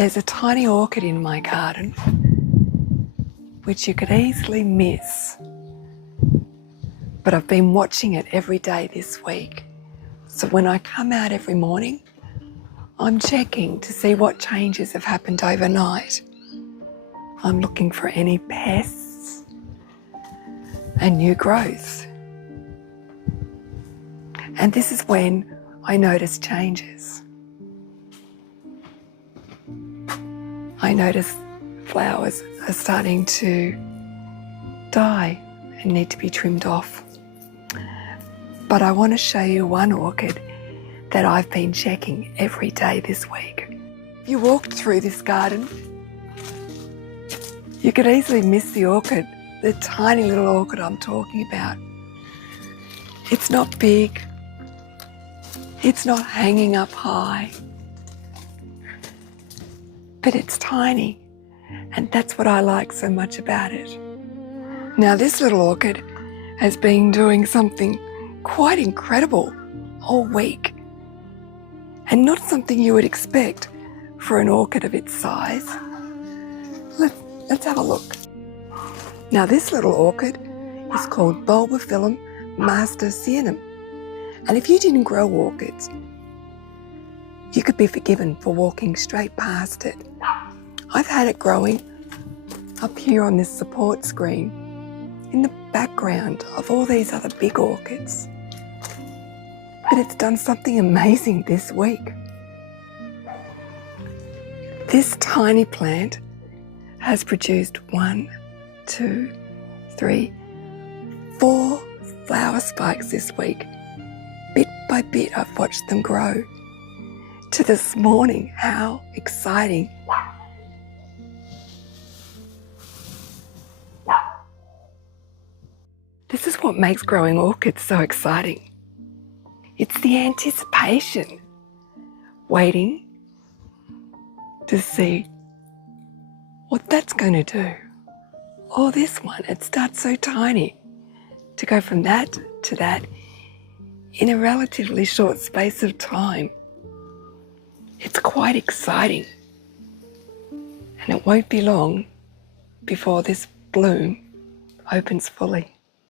There's a tiny orchid in my garden which you could easily miss, but I've been watching it every day this week. So when I come out every morning, I'm checking to see what changes have happened overnight. I'm looking for any pests and new growth. And this is when I notice changes. I notice flowers are starting to die and need to be trimmed off. But I want to show you one orchid that I've been checking every day this week. If you walked through this garden, you could easily miss the orchid, the tiny little orchid I'm talking about. It's not big, it's not hanging up high, but it's tiny, and that's what I like so much about it. Now this little orchid has been doing something quite incredible all week, and not something you would expect for an orchid of its size. Let's have a look. Now this little orchid is called Bulbophyllum Mastercianum, and if you didn't grow orchids, you could be forgiven for walking straight past it. I've had it growing up here on this support screen in the background of all these other big orchids. But it's done something amazing this week. This tiny plant has produced 1, 2, 3, 4 flower spikes this week. Bit by bit, I've watched them grow to this morning. How exciting. This is what makes growing orchids so exciting. It's the anticipation, waiting to see what that's going to do. Or this one, it starts so tiny, to go from that to that in a relatively short space of time. It's quite exciting, and it won't be long before this bloom opens fully.